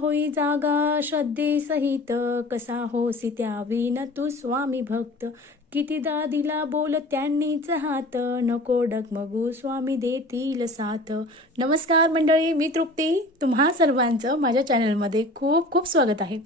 होई जागा श्रद्धे सहित कसा होसी त्या विन तू स्वामी भक्त? कितीदा दिला बोल त्यांनीच हात नको डगमगू स्वामी देतील साथ. नमस्कार मंडळी मी तृप्ती. तुम्हा सर्वांचं माझ्या चॅनलमध्ये खूप खूप स्वागत आहे.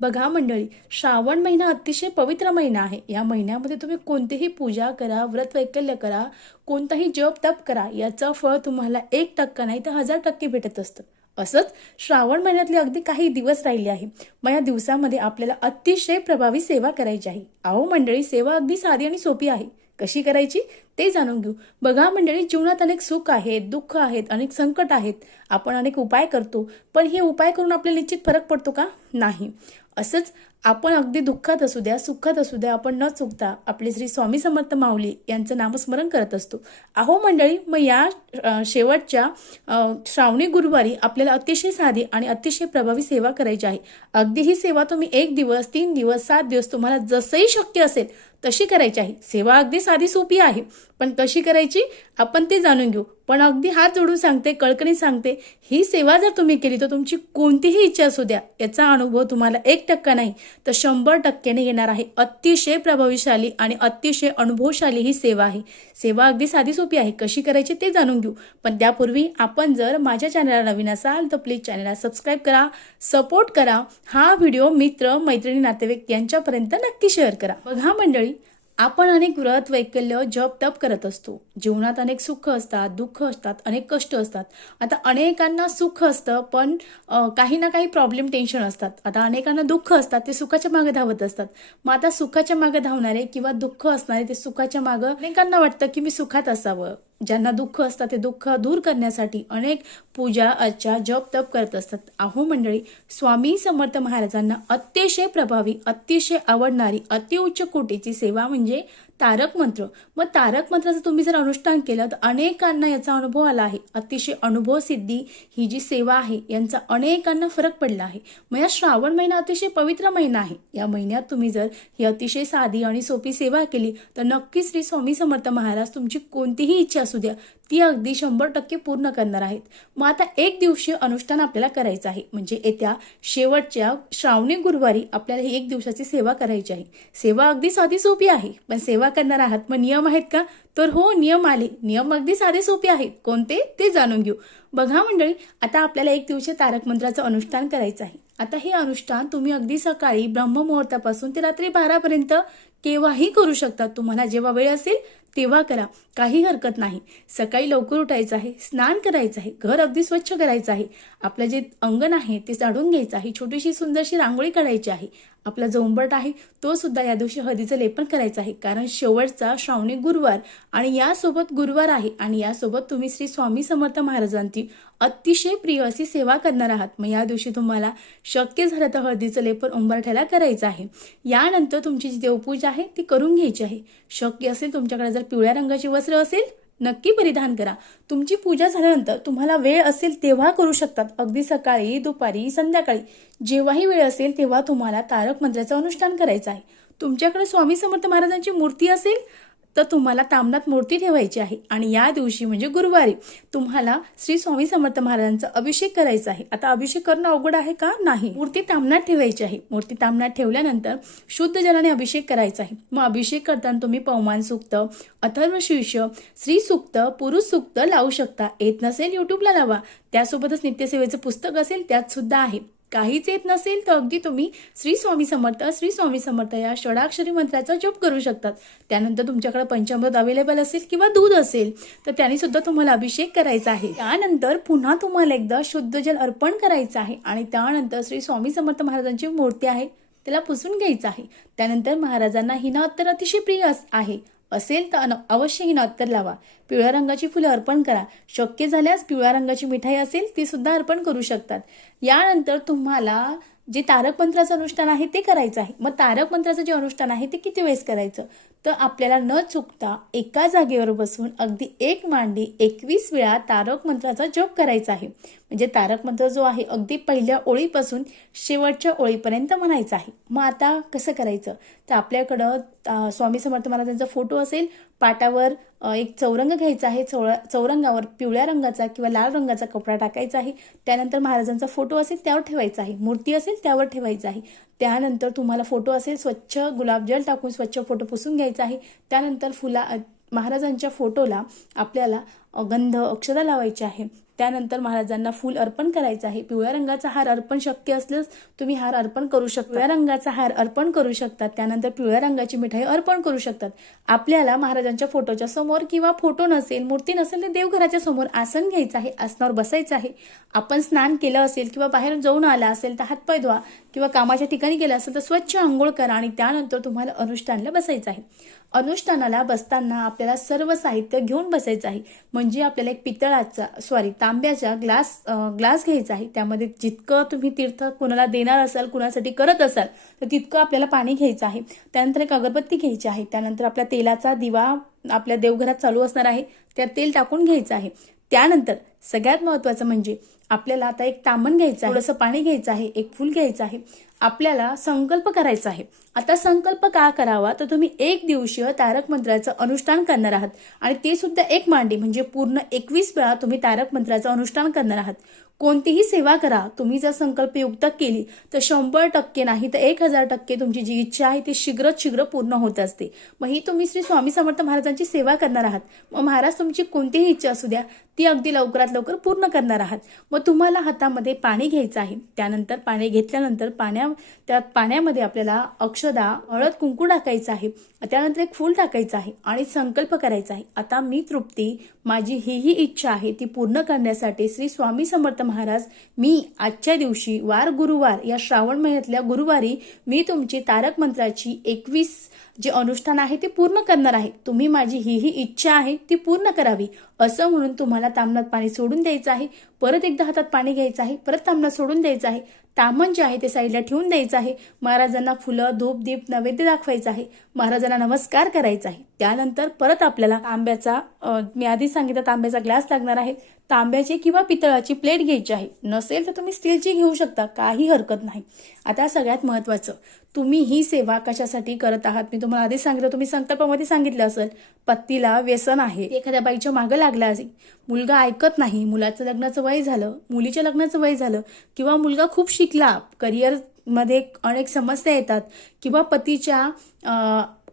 बघा मंडळी श्रावण महिना अतिशय पवित्र महिना आहे. या महिन्यामध्ये तुम्ही कोणतीही पूजा करा व्रत वैकल्य करा कोणताही जप तप करा याचं फळ तुम्हाला एक टक्का नाही तर हजार टक्के भेटत असतं. असंच श्रावण महिन्यातले अगदी काही दिवस राहिले आहे. मग या दिवसामध्ये आपल्याला अतिशय प्रभावी सेवा करायची आहे. अहो मंडळी सेवा अगदी साधी आणि सोपी आहे. कशी करायची? ते जाणून घेऊ. बघा मंडळी जीवनात अनेक सुख आहेत दुःख आहेत अनेक संकट आहेत. आपण अनेक उपाय करतो पण हे उपाय करून आपल्याला निश्चित फरक पडतो का? नाही. असंच आपण अगदी दुःखात असू द्या सुखात असू द्या आपण न चुकता आपले श्री स्वामी समर्थ माऊली यांचं नामस्मरण करत असतो. अहो मंडळी मग या शेवटच्या श्रावणी गुरुवारी आपल्याला अतिशय साधी आणि अतिशय प्रभावी सेवा करायची आहे. अगदी ही सेवा तुम्ही एक दिवस तीन दिवस सात दिवस तुम्हाला जसंही शक्य असेल तशी करायची आहे. सेवा अगदी साधी सोपी आहे पण कशी करायची? आपण ते जाणून घेऊ. पण अगदी हात जोडून सांगते कळकणी सांगते ही सेवा जर तुम्ही केली तर तुमची कोणतीही इच्छा असू द्या. याचा अनुभव तुम्हाला एक टक्का नाही तर शंभर टक्क्याने येणार आहे. अतिशय प्रभावीशाली आणि अतिशय अनुभवशाली ही सेवा आहे. सेवा अगदी साधी सोपी आहे. कशी करायची ते जाणून घेऊ. पण त्यापूर्वी आपण जर माझ्या चॅनलला नवीन असाल तर प्लीज चॅनलला सबस्क्राईब करा सपोर्ट करा. हा व्हिडिओ मित्र मैत्रिणी नातेवाईक यांच्यापर्यंत नक्की शेअर करा. बघा मंडळी आपण अनेक व्रत वैकल्य जप तप करत असतो. जीवनात अनेक सुख असतात दुःख असतात अनेक कष्ट असतात. आता अनेकांना सुख असतं पण काही ना काही प्रॉब्लेम टेन्शन असतात. आता अनेकांना दुःख असतात ते सुखाच्या मागे धावत असतात. मग आता सुखाच्या मागे धावणारे किंवा दुःख असणारे ते सुखाच्या मागे अनेकांना वाटतं की मी सुखात असावं. ज्यांना दुःख असतात ते दुःख दूर करण्यासाठी अनेक पूजा अर्चा जप तप करत असतात. आहो मंडळी स्वामी समर्थ महाराजांना अतिशय प्रभावी अतिशय आवडणारी अतिउच्च कोटीची सेवा म्हणजे तारक मंत्र. मग तारक मंत्राचं तुम्ही जर अनुष्ठान केलं तर अनेकांना याचा अनुभव आला आहे. अतिशय अनुभव सिद्धी ही जी सेवा आहे यांचा अनेकांना फरक पडला आहे. मग या श्रावण महिना अतिशय पवित्र महिना आहे. या महिन्यात तुम्ही जर ही अतिशय साधी आणि सोपी सेवा केली तर नक्कीच श्री स्वामी समर्थ महाराज तुमची कोणतीही इच्छा असू द्या ती अगदी शंभर टक्के पूर्ण करणार आहेत. मग आता एक दिवशीय अनुष्ठान आपल्याला करायचं आहे. म्हणजे येत्या शेवटच्या श्रावणी गुरुवारी आपल्याला ही एक दिवसाची सेवा करायची आहे. सेवा अगदी साधी सोपी आहे. पण सेवा करणार आहात. मग नियम आहेत का? तर हो नियम आले. नियम अगदी साधे सोपे आहेत. कोणते? ते जाणून घेऊ. बघा मंडळी आता आपल्याला एक दिवशी तारक मंत्राचं अनुष्ठान करायचं आहे. आता हे अनुष्ठान तुम्ही अगदी सकाळी ब्रह्ममुहूर्तापासून ते रात्री बारापर्यंत केव्हाही करू शकता. तुम्हाला जेव्हा वेळ असेल तेव्हा करा. काही हरकत नाही. सकाळी लवकर उठायचं आहे स्नान करायचं आहे घर अगदी स्वच्छ करायचं आहे. आपलं जे अंगण आहे ते झाडून घ्यायचं आहे छोटीशी सुंदरशी रांगोळी काढायची आहे. आपला जो उंबरट आहे तो सुद्धा या दिवशी हळदीचं लेपन करायचं आहे. कारण शेवटचा श्रावणी गुरुवार आणि यासोबत गुरुवार आहे आणि यासोबत तुम्ही श्री स्वामी समर्थ महाराजांची अतिशय प्रिय अशी सेवा करणार आहात. मग या दिवशी तुम्हाला शक्य झालं तर हळदीचं लेपन उंबरठ्याला करायचं आहे. यानंतर तुमची जी देवपूजा आहे ती करून घ्यायची आहे. शक्य असेल तुमच्याकडे जर पिवळ्या रंगाची वस्त्र असेल नक्की परिधान करा. तुमची पूजा झाल्यानंतर तुम्हाला वेळ असेल तेव्हा करू शकतात. अगदी सकाळी दुपारी संध्याकाळी. जेव्हाही वेळ असेल तेव्हा तुम्हाला तारक मंत्राचं अनुष्ठान करायचं आहे. तुमच्याकडे स्वामी समर्थ महाराजांची मूर्ती असेल? तर तुम्हाला तामनात मूर्ती ठेवायची आहे. आणि या दिवशी म्हणजे गुरुवारी तुम्हाला श्री स्वामी समर्थ महाराजांचा अभिषेक करायचा आहे. आता अभिषेक करणं अवघड आहे का? नाही. मूर्ती तामनात ठेवायची आहे. मूर्ती तामनात ठेवल्यानंतर शुद्ध जलाने अभिषेक करायचा आहे. मग अभिषेक करताना तुम्ही पवमान सूक्त अथर्व शिष्य श्री पुरुष सूक्त लावू शकता. येत नसेल युट्यूबला लावा. त्यासोबतच नित्यसेवेचं पुस्तक असेल त्यात सुद्धा आहे. काहीच येत नसेल तर अगदी तुम्ही श्री स्वामी समर्थ श्री स्वामी समर्थ या षडाक्षरी मंत्राचा जप करू शकतात. त्यानंतर तुमच्याकडे पंचामृत अवेलेबल असेल किंवा दूध असेल तर त्याने सुद्धा तुम्हाला अभिषेक करायचा आहे. त्यानंतर पुन्हा तुम्हाला एकदा शुद्ध जल अर्पण करायचं आहे आणि त्यानंतर श्री स्वामी समर्थ महाराजांची मूर्ती आहे त्याला पुसून घ्यायचं आहे. त्यानंतर महाराजांना हिना अत्तर अतिशय प्रिय अस- आहे. असेल तर अन- अवश्य ही अत्तर लावा. पिवळ्या रंगाची फुलं अर्पण करा. शक्य झाल्यास पिवळ्या रंगाची मिठाई असेल ती सुद्धा अर्पण करू शकतात. यानंतर तुम्हाला जे तारक मंत्राचं अनुष्ठान आहे ते करायचं आहे. मग तारक मंत्राचं जे अनुष्ठान आहे ते किती वेळेस करायचं? तर आपल्याला न चुकता एका जागेवर बसून अगदी एक मांडी एकवीस वेळा तारक मंत्राचा जप करायचा आहे. म्हणजे तारक मंत्र जो आहे अगदी पहिल्या ओळीपासून शेवटच्या ओळीपर्यंत म्हणायचा आहे. मग आता कसं करायचं? तर आपल्याकडं स्वामी समर्थ महाराजांचा फोटो असेल पाटावर एक चौरंग घ्यायचा आहे चौरा चौरंगावर पिवळ्या रंगाचा किंवा लाल रंगाचा कपडा टाकायचा आहे त्यानंतर महाराजांचा फोटो असेल त्यावर ठेवायचा आहे. मूर्ती असेल त्यावर ठेवायचा आहे. त्यानंतर तुम्हाला फोटो असेल स्वच्छ गुलाबजल टाकून स्वच्छ फोटो पुसून घ्यायचा आहे. त्यानंतर फुला महाराजांच्या फोटोला आपल्याला गंध अक्षता लावायची आहे. त्यानंतर महाराजांना फूल अर्पण करायचं आहे. पिवळ्या रंगाचा हार अर्पण शक्य असल्यास तुम्ही हार अर्पण करू शकता. पिवळ्या रंगाचा हार अर्पण करू शकतात. त्यानंतर पिवळ्या रंगाची मिठाई अर्पण करू शकतात. आपल्याला महाराजांच्या फोटोच्या समोर किंवा फोटो नसेल मूर्ती नसेल तर देवघराच्या समोर आसन घ्यायचं आहे. आसनावर बसायचं आहे. आपण स्नान केलं असेल किंवा बाहेर जाऊन आला असेल तर हातपाय धुवा. किंवा कामाच्या ठिकाणी गेला असेल तर स्वच्छ आंघोळ करा आणि त्यानंतर तुम्हाला अनुष्ठानला बसायचं आहे. अनुष्ठानाला बसताना आपल्याला सर्व साहित्य घेऊन बसायचं आहे. म्हणजे आपल्याला एक पितळाचा सॉरी तांब्याचा ग्लास ग्लास घ्यायचा आहे. त्यामध्ये जितकं तुम्ही तीर्थ कोणाला देणार असाल कुणासाठी करत असाल तर तितकं आपल्याला पाणी घ्यायचं आहे. त्यानंतर एक अगरबत्ती घ्यायची आहे. त्यानंतर आपल्या तेलाचा दिवा आपल्या देवघरात चालू असणार आहे. त्यात तेल टाकून घ्यायचं आहे. त्यानंतर सगळ्यात महत्त्वाचं म्हणजे आपल्याला आता एक तामण घ्यायचं आहे थोडंसं पाणी घ्यायचं आहे एक फूल घ्यायचं आहे. आपल्याला संकल्प करायचा आहे. आता संकल्प का करावा? तर तुम्ही एक दिवशीय तारक मंत्राचं अनुष्ठान करणार आहात. आणि ते सुद्धा एक मांडी म्हणजे पूर्ण एकवीस वेळा तुम्ही तारक मंत्राचं अनुष्ठान करणार आहात. कोणतीही सेवा करा. तुम्ही जर संकल्पयुक्त केली तर शंभर टक्के नाही तर एक हजार टक्के तुमची जी इच्छा आहे ती शीघ्रच शीघ्र पूर्ण होत असते. मग ही तुम्ही श्री स्वामी समर्थ महाराजांची सेवा करणार आहात. मग महाराज तुमची कोणतीही इच्छा असू द्या ती अगदी लवकरात लवकर पूर्ण करणार आहात. मग तुम्हाला हातामध्ये पाणी घ्यायचं आहे. त्यानंतर पाणी घेतल्यानंतर पाण्या त्या पाण्यामध्ये आपल्याला अक्षदा हळद कुंकू टाकायचं आहे. त्यानंतर एक फूल टाकायचं आहे आणि संकल्प करायचा आहे. आता मी तृप्ती माझी ही ही इच्छा आहे ती पूर्ण करण्यासाठी श्री स्वामी समर्थ महाराज मी आजच्या दिवशी वार गुरुवार या श्रावण महिन्यातल्या गुरुवारी मी तुमची तारक मंत्राची एकवीस जे अनुष्ठान आहे ते पूर्ण करणार आहे. तुम्ही माझी ही ही इच्छा आहे ती पूर्ण करावी. असं म्हणून तुम्हाला तांबणात पाणी सोडून द्यायचं आहे. परत एकदा हातात पाणी घ्यायचं आहे परत तामणात सोडून द्यायचं आहे. तामण जे आहे ते साईडला ठेवून द्यायचं आहे. महाराजांना फुलं धूप दीप नैवेद्य दाखवायचं आहे. महाराजांना नमस्कार करायचा आहे. त्यानंतर परत आपल्याला तांब्याचा मी आधीच सांगितलं तांब्याचा ग्लास लागणार आहे. तांब्याची किंवा पितळाची प्लेट घ्यायची आहे. नसेल तर तुम्ही स्टीलची घेऊ शकता काही हरकत नाही. आता सगळ्यात महत्वाचं तुम्ही ही सेवा कशासाठी करत आहात मी तुम्हाला आधीच सांगितलं तुम्ही संकल्पामध्ये सांगितलं असेल पत्तीला व्यसन आहे. एखाद्या बाईच्या मागं लागला असेल मुलगा ऐकत नाही मुलाचं लग्नाचं वय झालं मुलीच्या लग्नाचं वय झालं किंवा मुलगा खूप शिकला करिअरमध्ये अनेक समस्या येतात किंवा पतीच्या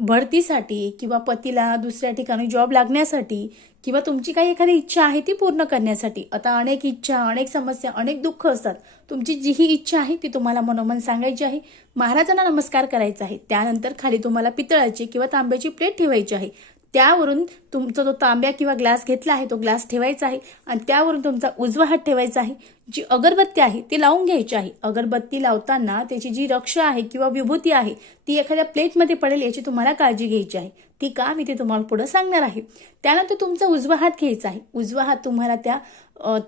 भरतीसाठी किंवा पतीला दुसऱ्या ठिकाणी जॉब लागण्यासाठी किंवा तुमची काही एखादी इच्छा आहे ती पूर्ण करण्यासाठी. आता अनेक इच्छा अनेक समस्या अनेक दुःख असतात. तुमची जी ही इच्छा आहे ती तुम्हाला मनोमन सांगायची आहे. महाराजांना नमस्कार करायचा आहे. त्यानंतर खाली तुम्हाला पितळाची किंवा तांब्याची प्लेट ठेवायची आहे. त्यावरून तुमचा जो तांब्या किंवा ग्लास घेतला आहे तो ग्लास ठेवायचा आहे आणि त्यावरून तुमचा उजवा हात ठेवायचा आहे. जी अगरबत्ती आहे ती लावून घ्यायची आहे. अगरबत्ती लावताना त्याची जी रक्ष आहे किंवा विभूती आहे ती एखाद्या प्लेटमध्ये पडेल याची तुम्हाला काळजी घ्यायची आहे. ती का मी ते तुम्हाला पुढं सांगणार आहे. त्यानंतर तुमचा उजवा हात घ्यायचा आहे. उजवा हात तुम्हाला त्या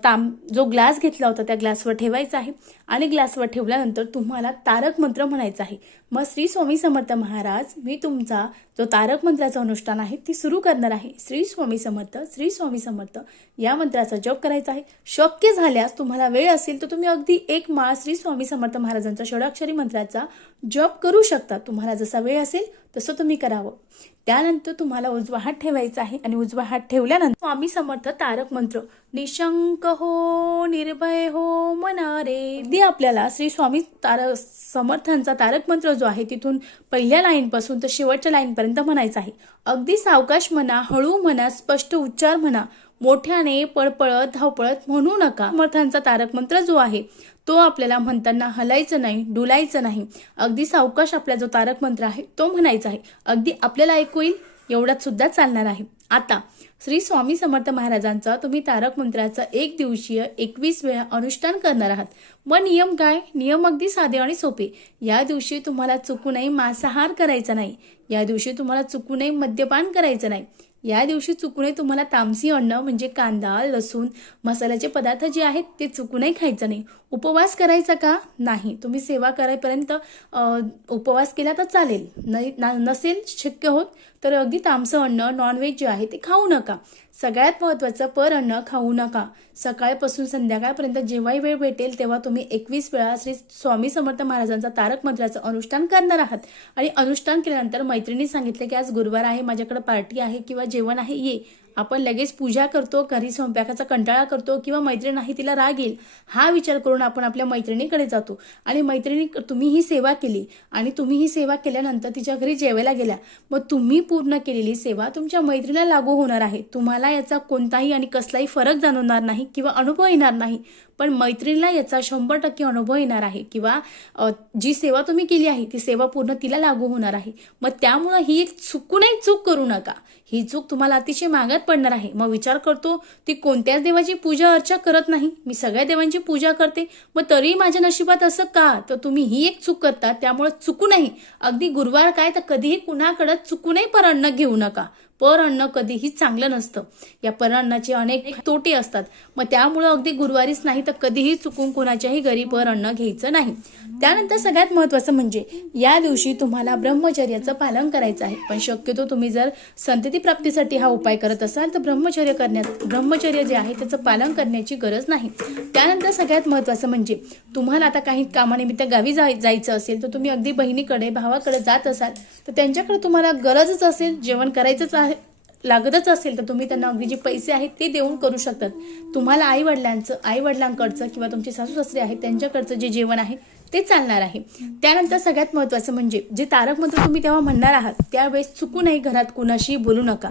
ताम जो ग्लास घेतला होता त्या ग्लासवर ठेवायचा आहे. आणि ग्लासवर ठेवल्यानंतर तुम्हाला तारक मंत्र म्हणायचा आहे. मग श्री स्वामी समर्थ महाराज मी तुमचा जो तारक मंत्राचं अनुष्ठान आहे ती सुरू करणार आहे. श्री स्वामी समर्थ श्री स्वामी समर्थ या मंत्राचा जप करायचा आहे. शक्य झाल्यास तुम्हाला वेळ असेल तर तुम्ही अगदी एक माळ श्री स्वामी समर्थ महाराजांचा षडाक्षरी मंत्राचा जप करू शकता. तुम्हाला जसा वेळ असेल तसं तुम्ही करावं. त्यानंतर तुम्हाला उजवा हात ठेवायचा आहे आणि उजवा हात ठेवल्यानंतर स्वामी समर्थ तारक मंत्र निशंक हो निर्भय हो मना रे दी आपल्याला श्री स्वामी तारक समर्थांचा तारक मंत्र जो आहे तिथून पहिल्या लाईन पासून तर शेवटच्या लाईन पर्यंत म्हणायचा आहे. अगदी सावकाश म्हणा हळू म्हणा स्पष्ट उच्चार म्हणा मोठ्याने पळपळत धावपळत म्हणू नका. समर्थांचा तारक मंत्र जो आहे तो आपल्याला म्हणताना हलायचं नाही डुलायचं नाही. अगदी सावकाश आपला जो तारक मंत्र आहे तो म्हणायचा आहे. अगदी आपल्याला ऐकू येईल एवढ्यात सुद्धा चालणार आहे. आता श्री स्वामी समर्थ महाराजांचा तुम्ही तारक मंत्राचं एक दिवसीय एकवीस वेळा अनुष्ठान करणार आहात. व नियम काय? नियम अगदी साधे आणि सोपे. या दिवशी तुम्हाला चुकूनही मांसाहार करायचा नाही. या दिवशी तुम्हाला चुकूनही मद्यपान करायचं नाही. या दिवशी चुकूनही तुम्हाला तामसी अन्न म्हणजे कांदा लसूण मसाल्याचे पदार्थ जे आहेत ते चुकूनही खायचं नाही. उपवास करायचा का? नाही. तुम्ही सेवा करायपर्यंत उपवास केला तर चालेल. नाही ना- नसेल शक्य होत तर अगदी तामसं अन्न नॉनव्हेज जे आहे ते खाऊ नका. सगळ्यात महत्त्वाचं पर अन्न खाऊ नका. सकाळपासून संध्याकाळपर्यंत जेव्हाही वेळ भेटेल तेव्हा तुम्ही एकवीस वेळा श्री स्वामी समर्थ महाराजांचा तारक मंत्राचं अनुष्ठान करणार आहात. आणि अनुष्ठान केल्यानंतर मैत्रिणी सांगितलं की आज गुरुवार आहे माझ्याकडे पार्टी आहे किंवा जेवण आहे ये. आपण लगेच पूजा करतो घरी स्वयंपाकाचा कंटाळा करतो किंवा मैत्रीण आहे तिला राग येईल हा विचार करून आपण आपल्या मैत्रिणीकडे जातो. आणि मैत्रिणी तुम्ही ही सेवा केली आणि तुम्ही ही सेवा केल्यानंतर तिच्या घरी जेवायला गेल्या. मग तुम्ही पूर्ण केलेली सेवा तुमच्या मैत्रिणीला लागू होणार आहे. तुम्हाला याचा कोणताही आणि कसलाही फरक जाणवणार नाही किंवा अनुभव येणार नाही. पण मैत्रिणीला याचा शंभर टक्के अनुभव येणार आहे किंवा जी सेवा तुम्ही केली आहे ती सेवा पूर्ण तिला लागू होणार आहे. मग त्यामुळं ही एक चुकूनही चूक करू नका. ही चूक तुम्हाला अतिशय मागात पडणार आहे. मग विचार करतो ती कोणत्याच देवाची पूजा अर्चा करत नाही. मी सगळ्या देवांची पूजा करते. मग तरी माझ्या नशिबात असं का? तर तुम्ही ही एक चूक करता. त्यामुळे चुकूनही अगदी गुरुवार काय तर कधीही कुणाकडं चुकूनही पर अन्न घेऊ नका. पर अन्न कधीही चांगलं नसतं. या पर अन्नाचे अनेक तोटे असतात. मग त्यामुळं अगदी गुरुवारीच नाही तर कधीही चुकून कोणाच्याही घरी पर अन्न घ्यायचं नाही. त्यानंतर सगळ्यात महत्वाचं म्हणजे या दिवशी तुम्हाला ब्रह्मचर्याचं पालन करायचं आहे. पण शक्यतो तुम्ही जर संतती प्राप्तीसाठी हा उपाय करत असाल तर ब्रह्मचर्य करण्यात ब्रह्मचर्य जे आहे त्याचं पालन करण्याची गरज नाही. त्यानंतर सगळ्यात महत्वाचं म्हणजे तुम्हाला आता काही कामानिमित्त गावी जाय जायचं असेल तर तुम्ही अगदी बहिणीकडे भावाकडे जात असाल तर त्यांच्याकडे तुम्हाला गरजच असेल जेवण करायचंच आहे लागतच असेल तर तुम्ही त्यांना अगदी जे पैसे आहेत ते देऊन करू शकतात. तुम्हाला आई वडिलांचं आई वडिलांकडचं किंवा तुमचे सासू सासरे आहेत त्यांच्याकडचं जे जेवण आहे ते चालणार आहे. त्यानंतर सगळ्यात महत्वाचं म्हणजे जे तारक मंत्र तुम्ही तेव्हा म्हणणार आहात त्यावेळेस चुकूनही घरात कुणाशी बोलू नका.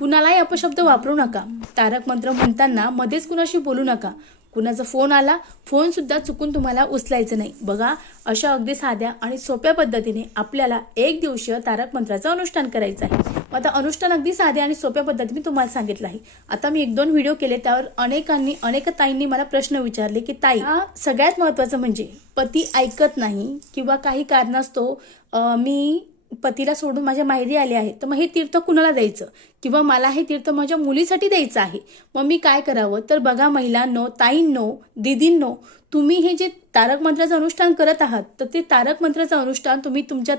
कुणालाही अपशब्द वापरू नका. तारक मंत्र म्हणताना मध्येच कुणाशी बोलू नका. कुणाचा फोन आला फोन सुद्धा चुकून तुम्हाला उचलायचं नाही. बघा अशा अगदी साध्या आणि सोप्या पद्धतीने आपल्याला एक दिवशीय तारक मंत्राचं अनुष्ठान करायचं आहे. मग आता अनुष्ठान अगदी साध्या आणि सोप्या पद्धतीने तुम्हाला सांगितलं आहे. आता मी एक दोन व्हिडिओ केले त्यावर अनेकांनी अनेक ताईंनी मला प्रश्न विचारले की ताई हा? सगळ्यात महत्वाचं म्हणजे पती ऐकत नाही किंवा काही कारणास्तव मी पतीला सोडून माझ्या माहेरी आले आहे. तर मग हे तीर्थ कुणाला द्यायचं? किंवा मला हे तीर्थ माझ्या मुलीसाठी द्यायचं आहे? मग मी काय करावं? तर बघा महिलांनो ताईंनो दिदींनो तुम्ही हे जे तारक मंत्राचं अनुष्ठान करत आहात तर ते तारक मंत्राचं अनुष्ठान तुम्ही तुमच्या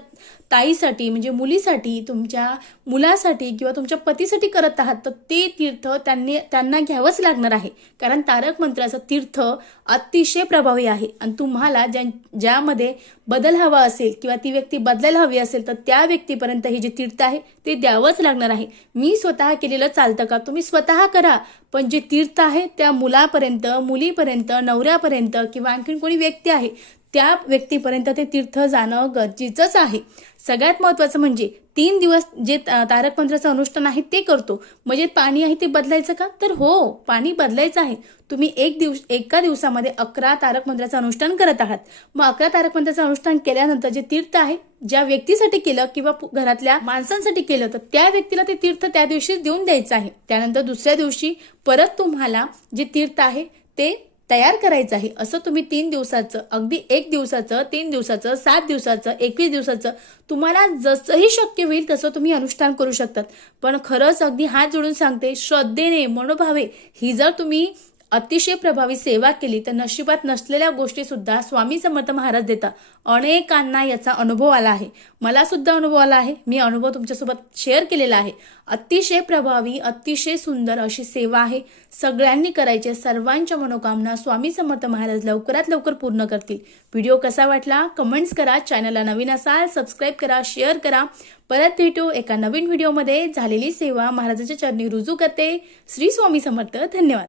ताईसाठी म्हणजे मुलीसाठी तुमच्या मुलासाठी किंवा तुमच्या पतीसाठी करत आहात तर ते तीर्थ त्यांनी त्यांना घ्यावंच लागणार आहे. कारण तारक मंत्राचं तीर्थ अतिशय प्रभावी आहे. आणि तुम्हाला ज्या ज्यामध्ये बदल हवा असेल किंवा ती व्यक्ती बदलायला हवी असेल तर त्या व्यक्तीपर्यंत हे जे तीर्थ आहे ते द्यावंच लागणार आहे. मी स्वतः केलेलं चालतं का? तुम्ही स्वतः करा. पण जे तीर्थ आहे त्या मुलापर्यंत मुलीपर्यंत नवऱ्यापर्यंत किंवा आणखीन कोणी व्यक्ती आहे त्या व्यक्तीपर्यंत ते तीर्थ जाणं गरजेचंच आहे. सगळ्यात महत्वाचं म्हणजे तीन दिवस जे तारक मंत्राचं अनुष्ठान आहे ते करतो. म्हणजे पाणी आहे ते बदलायचं का? तर हो पाणी बदलायचं आहे. तुम्ही एक दिवस एका दिवसामध्ये अकरा तारक मंत्राचं अनुष्ठान करत आहात. मग अकरा तारक मंत्राचं अनुष्ठान केल्यानंतर जे तीर्थ आहे ज्या व्यक्तीसाठी केलं किंवा घरातल्या माणसांसाठी केलं तर त्या व्यक्तीला ते तीर्थ त्या दिवशी देऊन द्यायचं आहे. त्यानंतर दुसऱ्या दिवशी परत तुम्हाला जे तीर्थ आहे ते तयार करायचं आहे असं तुम्ही तीन दिवसाचं अगदी एक दिवसाचं तीन दिवसाचं सात दिवसाचं एकवीस दिवसाचं तुम्हाला जसंही शक्य होईल तसं तुम्ही अनुष्ठान करू शकतात. पण खरंच अगदी हात जोडून सांगते श्रद्धेने मनोभावे ही जर तुम्ही अतिशय प्रभावी सेवा केली तर नशिबात नसलेल्या गोष्टी सुद्धा स्वामी समर्थ महाराज देतात. अनेकांना याचा अनुभव आला आहे. मला सुद्धा अनुभव आला आहे. मी अनुभव तुमच्यासोबत शेअर केलेला आहे. अतिशय प्रभावी अतिशय सुंदर अशी सेवा आहे. सगळ्यांनी करायची सर्वांच्या मनोकामना स्वामी समर्थ महाराज लवकरात लवकर पूर्ण करतील. व्हिडिओ कसा वाटला? कमेंट्स करा. चॅनलला नवीन असाल सबस्क्राईब करा शेअर करा. परत भेटू एका नवीन व्हिडिओमध्ये. झालेली सेवा महाराजाच्या चरणी रुजू करते. श्री स्वामी समर्थ. धन्यवाद.